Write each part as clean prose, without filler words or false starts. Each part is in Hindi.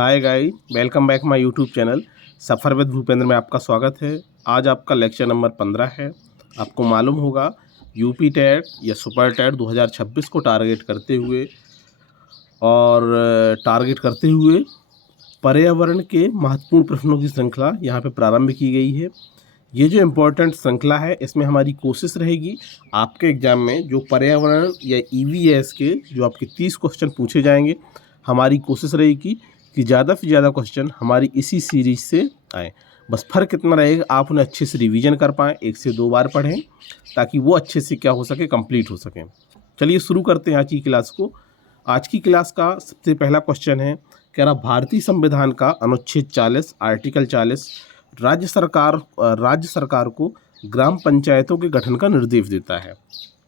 Hi guys, welcome back my YouTube channel suffer with Bhupendra में आपका स्वागत है। आज आपका लेक्चर नंबर 15 है। आपको मालूम होगा यूपी टेट या सुपर टेट 2026 को टारगेट करते हुए पर्यावरण के महत्वपूर्ण प्रश्नों की श्रृंखला यहाँ पे प्रारंभ की गई है। ये जो इम्पोर्टेंट श्रृंखला है, इसमें हमारी कोशिश रहेगी आपके एग्ज़ाम में जो पर्यावरण या ईवीएस के जो आपके 30 क्वेश्चन पूछे जाएंगे, हमारी कोशिश रहेगी कि ज़्यादा से ज़्यादा क्वेश्चन हमारी इसी सीरीज से आए। बस फ़र्क इतना रहेगा, आप उन्हें अच्छे से रिवीजन कर पाएँ, 1 से 2 बार पढ़ें ताकि वो अच्छे से क्या हो सके, कंप्लीट हो सके। चलिए शुरू करते हैं आज की क्लास को। आज की क्लास का सबसे पहला क्वेश्चन है, कह रहा भारतीय संविधान का अनुच्छेद 40 आर्टिकल 40 राज्य सरकार को ग्राम पंचायतों के गठन का निर्देश देता है।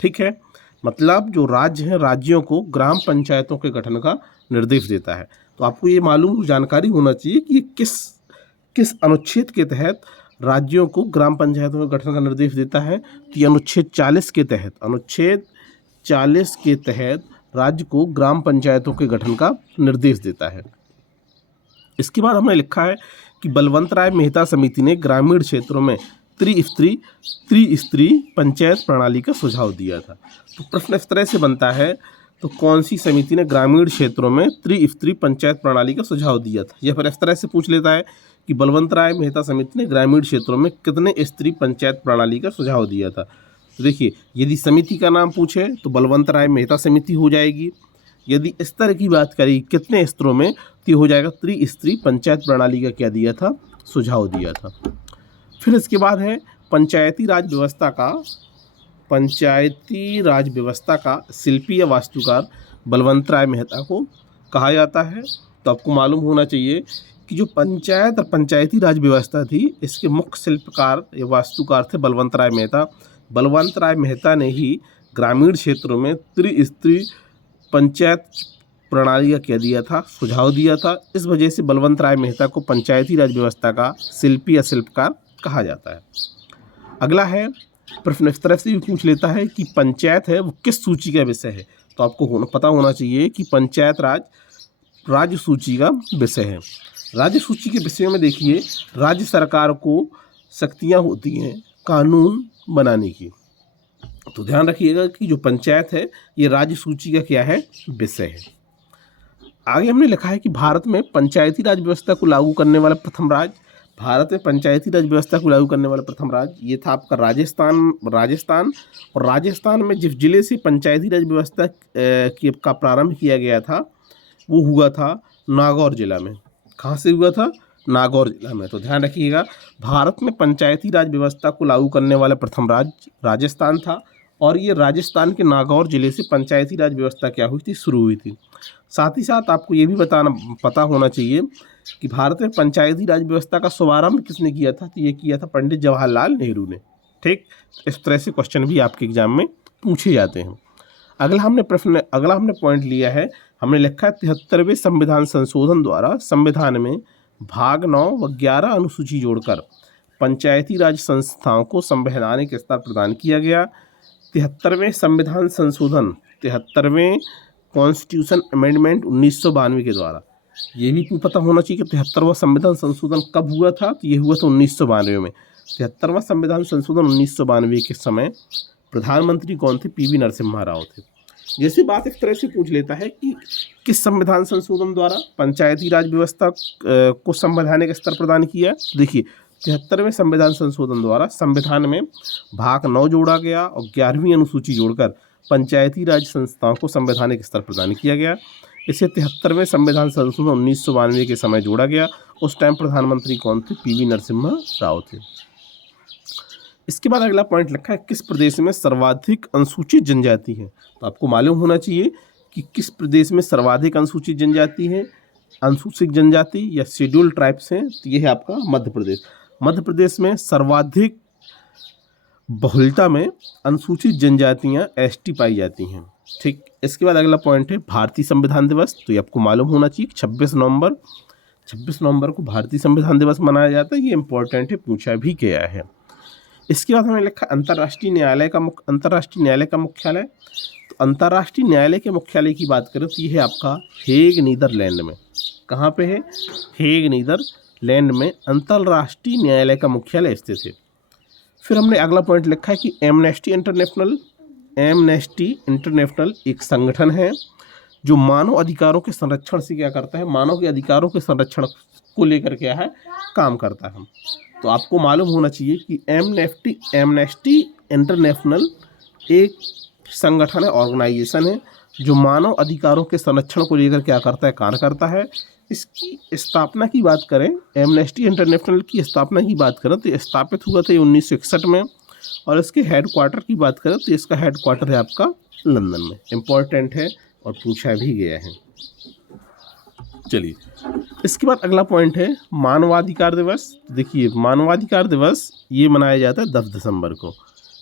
ठीक है, मतलब जो राज्य हैं, राज्यों को ग्राम पंचायतों के गठन का निर्देश देता है। तो आपको ये मालूम जानकारी होना चाहिए कि ये किस अनुच्छेद के तहत राज्यों को ग्राम पंचायतों के गठन का निर्देश देता है। तो ये अनुच्छेद 40 के तहत राज्य को ग्राम पंचायतों के गठन का निर्देश देता है। इसके बाद हमने लिखा है कि बलवंत राय मेहता समिति ने ग्रामीण क्षेत्रों में त्रिस्तरीय पंचायत प्रणाली का सुझाव दिया था। तो प्रश्न इस तरह से बनता है, तो कौन सी समिति ने ग्रामीण क्षेत्रों में त्रिस्तरीय पंचायत प्रणाली का सुझाव दिया था। या फिर इस तरह से पूछ लेता है कि बलवंत राय मेहता समिति ने ग्रामीण क्षेत्रों में कितने स्तरीय पंचायत प्रणाली का सुझाव दिया था। तो देखिए, यदि समिति का नाम पूछे तो बलवंत राय मेहता समिति हो जाएगी। यदि इस तरह की बात करें कितने स्तरों में, तो हो जाएगा त्रिस्तरीय पंचायत प्रणाली का क्या दिया था, सुझाव दिया था। फिर इसके बाद है पंचायती राज व्यवस्था का शिल्पी या वास्तुकार बलवंत राय मेहता को कहा जाता है। तो आपको मालूम होना चाहिए कि जो पंचायत और पंचायती राज व्यवस्था थी, इसके मुख्य शिल्पकार या वास्तुकार थे बलवंत राय मेहता। बलवंत राय मेहता ने ही ग्रामीण क्षेत्रों में त्रिस्तरीय पंचायत प्रणाली का क्या दिया था, सुझाव दिया था। इस वजह से बलवंत राय मेहता को पंचायती राज व्यवस्था का शिल्पी या शिल्पकार कहा जाता है। अगला है, प्रश्न इस तरह से भी पूछ लेता है कि पंचायत है वो किस सूची का विषय है। तो आपको पता होना चाहिए कि पंचायत राज राज्य सूची का विषय है। राज्य सूची के विषय में देखिए, राज्य सरकार को शक्तियाँ होती हैं कानून बनाने की। तो ध्यान रखिएगा कि जो पंचायत है ये राज्य सूची का क्या है, विषय है। आगे हमने लिखा है कि भारत में पंचायती राज व्यवस्था को लागू करने वाला प्रथम राज्य, भारत में पंचायती राज व्यवस्था को लागू करने वाला प्रथम राज्य ये था आपका राजस्थान। और राजस्थान में जिस जिले से पंचायती राज व्यवस्था का प्रारंभ किया गया था वो हुआ था नागौर जिला में। कहाँ से हुआ था, नागौर जिला में। तो ध्यान रखिएगा, भारत में पंचायती राज व्यवस्था को लागू करने वाला प्रथम राज्य राजस्थान था और ये राजस्थान के नागौर जिले से पंचायती राज व्यवस्था क्या हुई थी, शुरू हुई थी। साथ ही साथ आपको ये भी पता होना चाहिए कि भारत में पंचायती राज व्यवस्था का शुभारंभ किसने किया था। तो ये किया था पंडित जवाहरलाल नेहरू ने। ठीक, इस तरह से क्वेश्चन भी आपके एग्जाम में पूछे जाते हैं। अगला हमने पॉइंट लिया है, हमने लिखा है 73वें संविधान संशोधन द्वारा संविधान में भाग 9 व 11 अनुसूची जोड़कर पंचायती राज संस्थाओं को संवैधानिक स्तर प्रदान किया गया। 73वें संविधान संशोधन, 73वें कॉन्स्टिट्यूशन अमेंडमेंट 1992 के द्वारा, ये भी पता होना चाहिए कि 73वां संविधान संशोधन कब हुआ था। तो ये हुआ था 1992 में। 73वां संविधान संशोधन 1992 के समय प्रधानमंत्री कौन थे, पीवी नरसिम्हा राव थे। जैसे बात इस तरह से पूछ लेता है कि किस संविधान संशोधन द्वारा पंचायती राज व्यवस्था को संवैधानिक स्तर प्रदान किया। देखिए, 73वें संविधान संशोधन द्वारा संविधान में भाग 9 जोड़ा गया और 11वीं अनुसूची जोड़कर पंचायती राज संस्थाओं को संवैधानिक स्तर प्रदान किया गया। इसे 73वें संविधान संशोधन 1992 के समय जोड़ा गया। उस टाइम प्रधानमंत्री कौन थे, पीवी नरसिम्हा राव थे। इसके बाद अगला पॉइंट लिखा है, किस प्रदेश में सर्वाधिक अनुसूचित जनजाति है। तो आपको मालूम होना चाहिए कि किस प्रदेश में सर्वाधिक अनुसूचित जनजाति है, अनुसूचित जनजाति या शेड्यूल्ड ट्राइब्स हैं। तो ये है आपका मध्य प्रदेश। मध्य प्रदेश में सर्वाधिक बहुलता में अनुसूचित जनजातियां एसटी पाई जाती हैं। ठीक, इसके बाद अगला पॉइंट है भारतीय संविधान दिवस। तो ये आपको मालूम होना चाहिए 26 नवंबर को भारतीय संविधान दिवस मनाया जाता है। ये इंपॉर्टेंट है, पूछा भी गया है। इसके बाद हमने लिखा अंतर्राष्ट्रीय न्यायालय का मुख्यालय। तो अंतर्राष्ट्रीय न्यायालय के मुख्यालय की बात करें तो ये है आपका हेग, नीदरलैंड में। कहाँ पे है? हेग, नीदरलैंड में अंतर्राष्ट्रीय न्यायालय का मुख्यालय स्थित है। फिर हमने अगला पॉइंट लिखा है कि एमनेस्टी इंटरनेशनल एक संगठन है जो मानव अधिकारों के संरक्षण से क्या करता है? मानव के अधिकारों के संरक्षण को लेकर क्या है? काम करता है। तो आपको मालूम होना चाहिए कि एमनेस्टी इंटरनेशनल एक संगठन है, ऑर्गेनाइजेशन है जो मानव अधिकारों के संरक्षण को लेकर क्या करता है? कार्य करता है। इसकी स्थापना की बात करें, एमनेस्टी इंटरनेशनल की स्थापना की बात करें तो स्थापित हुआ था 1961 में, और इसके हेडक्वार्टर की बात करें तो इसका हेडक्वार्टर है आपका लंदन में। इम्पॉर्टेंट है और पूछा भी गया है। चलिए, इसके बाद अगला पॉइंट है मानवाधिकार दिवस। देखिए, मानवाधिकार दिवस ये मनाया जाता है 10 दिसंबर को।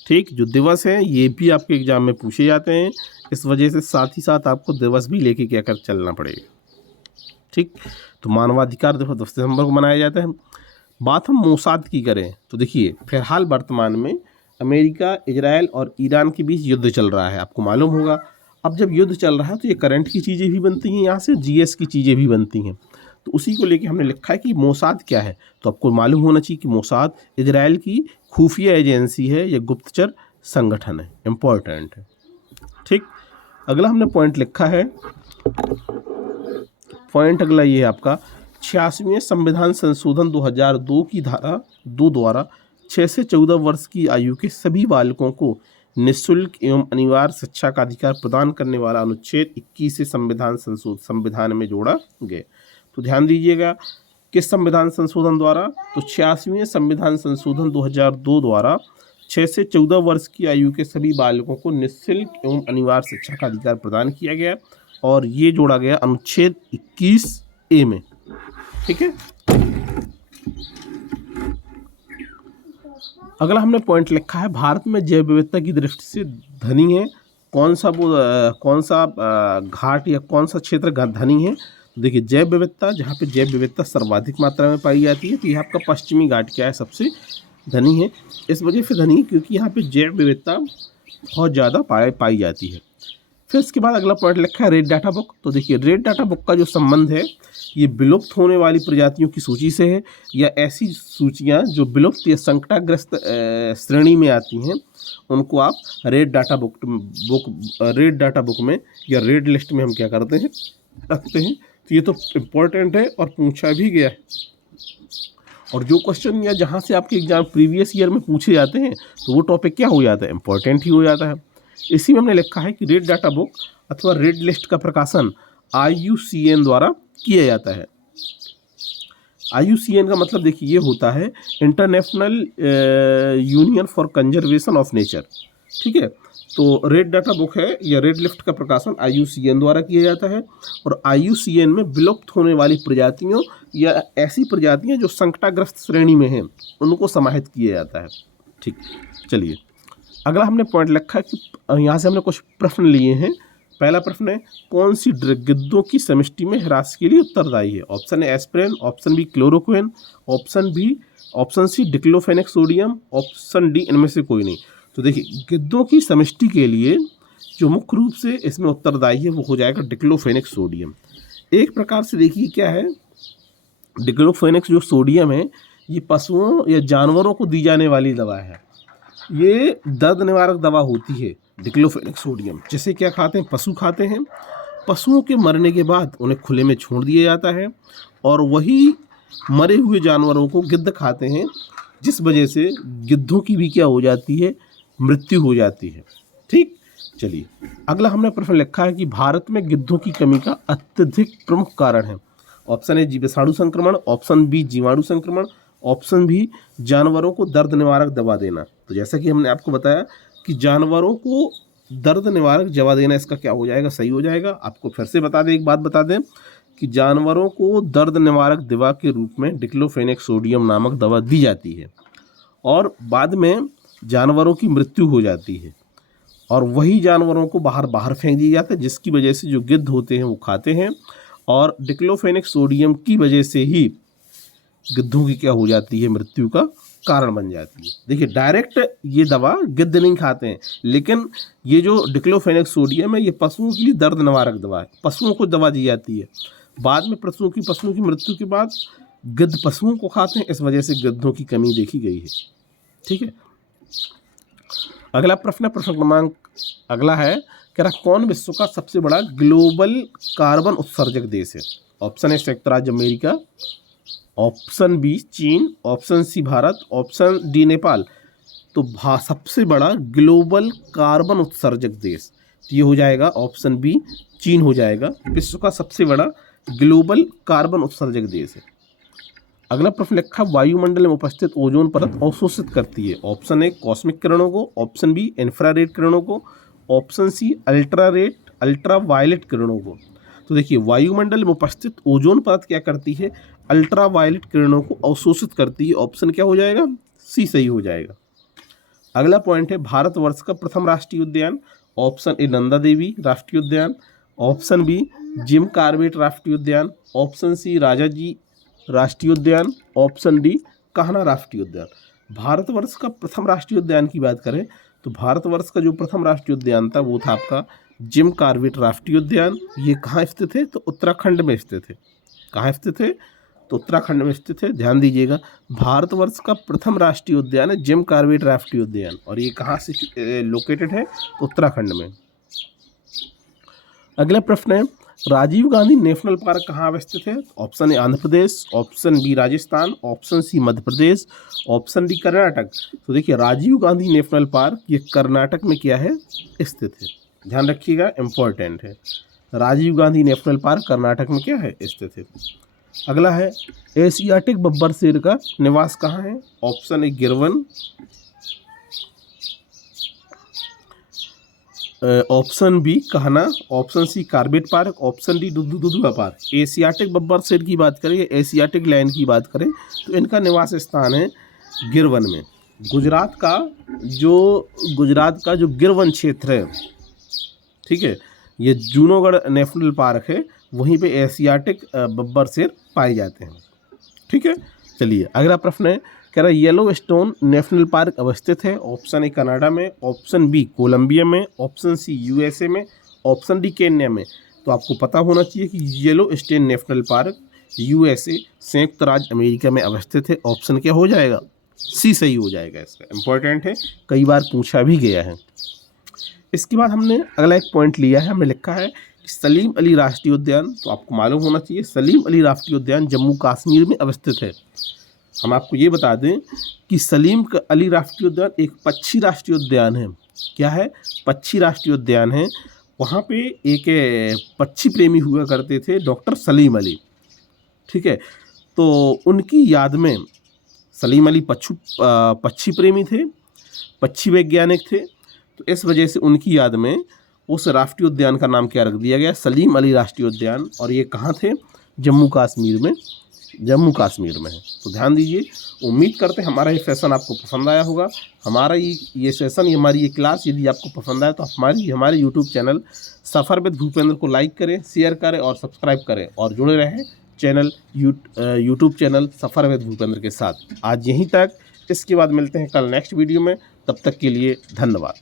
ठीक, जो दिवस है ये भी आपके एग्जाम में पूछे जाते हैं, इस वजह से साथ ही साथ आपको दिवस भी लेके क्या कर चलना पड़ेगा। ठीक, तो मानवाधिकार दिवस 10 दिसंबर को मनाया जाता है। बात हम मोसाद की करें तो देखिए, फिलहाल वर्तमान में अमेरिका, इजराइल और ईरान के बीच युद्ध चल रहा है, आपको मालूम होगा। अब जब युद्ध चल रहा है तो ये करंट की चीज़ें भी बनती हैं, यहाँ से जीएस की चीज़ें भी बनती हैं। तो उसी को लेके हमने लिखा है कि मोसाद क्या है। तो आपको मालूम होना चाहिए कि मोसाद इजराइल की खुफिया एजेंसी है या गुप्तचर संगठन है। इम्पोर्टेंट है। ठीक, अगला हमने पॉइंट लिखा है, पॉइंट अगला ये है आपका 86वें संविधान संशोधन 2002 की धारा 2 द्वारा 6 से 14 वर्ष की आयु के सभी बालकों को निःशुल्क एवं अनिवार्य शिक्षा का अधिकार प्रदान करने वाला अनुच्छेद 21 से संविधान में जोड़ा गया। तो ध्यान दीजिएगा, किस संविधान संशोधन द्वारा? तो 86वें संविधान संशोधन 2002 द्वारा 6 से 14 वर्ष की आयु के सभी बालकों को निःशुल्क एवं अनिवार्य शिक्षा का अधिकार प्रदान किया गया, और ये जोड़ा गया अनुच्छेद 21A में। ठीक है, अगला हमने पॉइंट लिखा है भारत में जैव विविधता की दृष्टि से धनी है। कौन सा घाट या कौन सा क्षेत्र धनी है? देखिए, जैव विविधता, जहाँ पे जैव विविधता सर्वाधिक मात्रा में पाई जाती है, तो यह आपका पश्चिमी घाट क्या है? सबसे धनी है। इस वजह से धनी है क्योंकि यहाँ पे जैव विविधता बहुत ज़्यादा पाई जाती है। फिर इसके बाद अगला पॉइंट लिखा है रेड डाटा बुक। तो देखिए, रेड डाटा बुक का जो संबंध है ये विलुप्त होने वाली प्रजातियों की सूची से है, या ऐसी सूचियाँ जो विलुप्त या संकटाग्रस्त श्रेणी में आती हैं उनको आप रेड डाटा बुक में या रेड लिस्ट में हम क्या करते हैं? रखते हैं। तो ये तो इम्पोर्टेंट है और पूछा भी गया है, और जो क्वेश्चन या जहाँ से आपके एग्जाम प्रीवियस ईयर में पूछे जाते हैं तो वो टॉपिक क्या हो जाता है? इम्पोर्टेंट ही हो जाता है। इसी में हमने लिखा है कि रेड डाटा बुक अथवा रेड लिस्ट का प्रकाशन IUCN द्वारा किया जाता है। IUCN का मतलब देखिए ये होता है international union for conservation of nature. ठीक है, तो रेड डाटा बुक है या रेड लिस्ट का प्रकाशन IUCN द्वारा किया जाता है, और IUCN में विलुप्त होने वाली प्रजातियों या ऐसी प्रजातियां जो संकटाग्रस्त श्रेणी में हैं उनको समाहित किया जाता है। ठीक, चलिए, अगला हमने पॉइंट लिखा है कि यहाँ से हमने कुछ प्रश्न लिए हैं। पहला प्रश्न है, कौन सी ड्रग गिद्धों की समष्टि में ह्रास के लिए उत्तरदायी है? Option A aspirin, option B chloroquine, option C diclofenac sodium, option D इनमें से कोई नहीं। तो देखिए, गिद्धों की समष्टि के लिए जो मुख्य रूप से इसमें उत्तरदायी है वो हो जाएगा डिक्लोफेनेक सोडियम। एक प्रकार से देखिए क्या है, डिक्लोफेनेक जो सोडियम है ये पशुओं या जानवरों को दी जाने वाली दवा है। ये दर्द निवारक दवा होती है डिक्लोफेनेक सोडियम। जैसे क्या खाते हैं? पशु खाते हैं। पशुओं के मरने के बाद उन्हें खुले में छोड़ दिया जाता है, और वही मरे हुए जानवरों को गिद्ध खाते हैं, जिस वजह से गिद्धों की भी क्या हो जाती है? मृत्यु हो जाती है। ठीक, चलिए, अगला हमने प्रश्न लिखा है कि भारत में गिद्धों की कमी का अत्यधिक प्रमुख कारण है। ऑप्शन ए विषाणु संक्रमण, ऑप्शन बी जीवाणु संक्रमण, ऑप्शन भी जानवरों को दर्द निवारक दवा देना। तो जैसा कि हमने आपको बताया कि जानवरों को दर्द निवारक दवा देना, इसका क्या हो जाएगा? सही हो जाएगा। आपको फिर से बता दें, एक बात बता दें कि जानवरों को दर्द निवारक दवा के रूप में डिक्लोफेनेक सोडियम नामक दवा दी जाती है, और बाद में जानवरों की मृत्यु हो जाती है, और वही जानवरों को बाहर फेंक दिया जाता है, जिसकी वजह से जो गिद्ध होते हैं वो खाते हैं, और डिक्लोफेनेक सोडियम की वजह से ही गिद्धों की क्या हो जाती है? मृत्यु का कारण बन जाती है। देखिए डायरेक्ट ये दवा गिद्ध नहीं खाते हैं, लेकिन ये जो डिक्लोफेनेक सोडियम है ये पशुओं के लिए दर्द निवारक दवा है, पशुओं को दवा दी जाती है। बाद में पशुओं की मृत्यु के बाद गिद्ध पशुओं को खाते हैं, इस वजह से गिद्धों की कमी देखी गई है। ठीक है, अगला प्रश्न क्रमांक अगला है, कह रहा कौन विश्व का सबसे बड़ा ग्लोबल कार्बन उत्सर्जक देश है? ऑप्शन ए संयुक्त राज्य अमेरिका, ऑप्शन बी चीन, option C Bharat, option D Nepal. तो सबसे बड़ा ग्लोबल कार्बन उत्सर्जक देश तो ये हो जाएगा ऑप्शन बी चीन हो जाएगा, विश्व का सबसे बड़ा ग्लोबल कार्बन उत्सर्जक देश है। अगला प्रश्न लिखा, वायुमंडल में उपस्थित ओजोन परत अवशोषित करती है? ऑप्शन ए कॉस्मिक किरणों को, ऑप्शन बी इंफ्रारेड किरणों को, ऑप्शन सी अल्ट्रावायलेट किरणों को। तो देखिए वायुमंडल में उपस्थित ओजोन परत क्या करती है? अल्ट्रावायलेट किरणों को अवशोषित करती है। ऑप्शन क्या हो जाएगा? सी सही हो जाएगा। अगला पॉइंट है, भारतवर्ष का प्रथम राष्ट्रीय उद्यान? ऑप्शन ए नंदा देवी राष्ट्रीय उद्यान, ऑप्शन बी जिम कॉर्बेट राष्ट्रीय उद्यान, ऑप्शन सी राजा जी राष्ट्रीय उद्यान, ऑप्शन डी कान्हा राष्ट्रीय उद्यान। भारतवर्ष का प्रथम राष्ट्रीय उद्यान की बात करें तो भारतवर्ष का जो प्रथम राष्ट्रीय उद्यान था वो था आपका जिम कॉर्बेट राष्ट्रीय उद्यान। ये कहाँ स्थित है? तो उत्तराखंड में स्थित है। कहाँ स्थित है? तो उत्तराखंड में स्थित है, ध्यान दीजिएगा। भारतवर्ष का प्रथम राष्ट्रीय उद्यान है जिम कॉर्बेट राष्ट्रीय उद्यान, और ये कहाँ से लोकेटेड है? तो उत्तराखंड में। अगला प्रश्न है, राजीव गांधी नेशनल पार्क कहाँ अवस्थित है? Option A Andhra Pradesh, option B Rajasthan, option C Madhya Pradesh, option D Karnataka. तो देखिए राजीव गांधी नेशनल पार्क ये कर्नाटक में क्या है? स्थित है, ध्यान रखिएगा, इम्पोर्टेंट है। राजीव गांधी नेशनल पार्क कर्नाटक में क्या है? स्थित है। अगला है, एशियाटिक बब्बर शेर का निवास कहाँ है? ऑप्शन ए गिरवन, option B Kanha, option C Corbett park, option D Dudhwa park. Asiatic बब्बर शेर की बात करें, एशियाटिक लायन की बात करें तो इनका निवास स्थान है गिरवन में। गुजरात का जो गिरवन क्षेत्र है, ठीक है, ये जूनागढ़ नेशनल पार्क है, वहीं पे एशियाटिक बब्बर शेर पाए जाते हैं। ठीक है, चलिए अगला प्रश्न है, कह रहा है येलो स्टोन नेशनल पार्क अवस्थित है? ऑप्शन ए कनाडा में, ऑप्शन बी कोलंबिया में, ऑप्शन सी यूएसए में, ऑप्शन डी केन्या में। तो आपको पता होना चाहिए कि yellow stone national park USA संयुक्त राज्य अमेरिका में अवस्थित है। ऑप्शन क्या हो जाएगा? सी सही हो जाएगा। इसका इंपॉर्टेंट है, कई बार पूछा भी गया है। इसके बाद हमने अगला एक पॉइंट लिया है, हमने लिखा है सलीम अली राष्ट्रीय उद्यान। तो आपको मालूम होना चाहिए सलीम अली राष्ट्रीय उद्यान जम्मू कश्मीर में अवस्थित है। हम आपको ये बता दें कि सलीम अली राष्ट्रीय उद्यान एक पक्षी राष्ट्रीय उद्यान है। क्या है? पक्षी राष्ट्रीय उद्यान है। वहाँ पे एक पक्षी प्रेमी हुआ करते थे, डॉक्टर सलीम अली। ठीक है, तो उनकी याद में सलीम अली पक्षी प्रेमी थे, पक्षी वैज्ञानिक थे, तो इस वजह से उनकी याद में उस राष्ट्रीय उद्यान का नाम क्या रख दिया गया? सलीम अली राष्ट्रीय उद्यान। और ये कहाँ थे? जम्मू कश्मीर में है। तो ध्यान दीजिए। उम्मीद करते हैं हमारा ये सेशन आपको पसंद आया होगा। हमारा ये सेशन, हमारी ये क्लास यदि आपको पसंद आए तो हमारे YouTube channel suffer with Bhupendra को लाइक करें, शेयर करें और सब्सक्राइब करें, और जुड़े रहें YouTube channel suffer with Bhupendra के साथ। आज यहीं तक, इसके बाद मिलते हैं कल नेक्स्ट वीडियो में। तब तक के लिए धन्यवाद।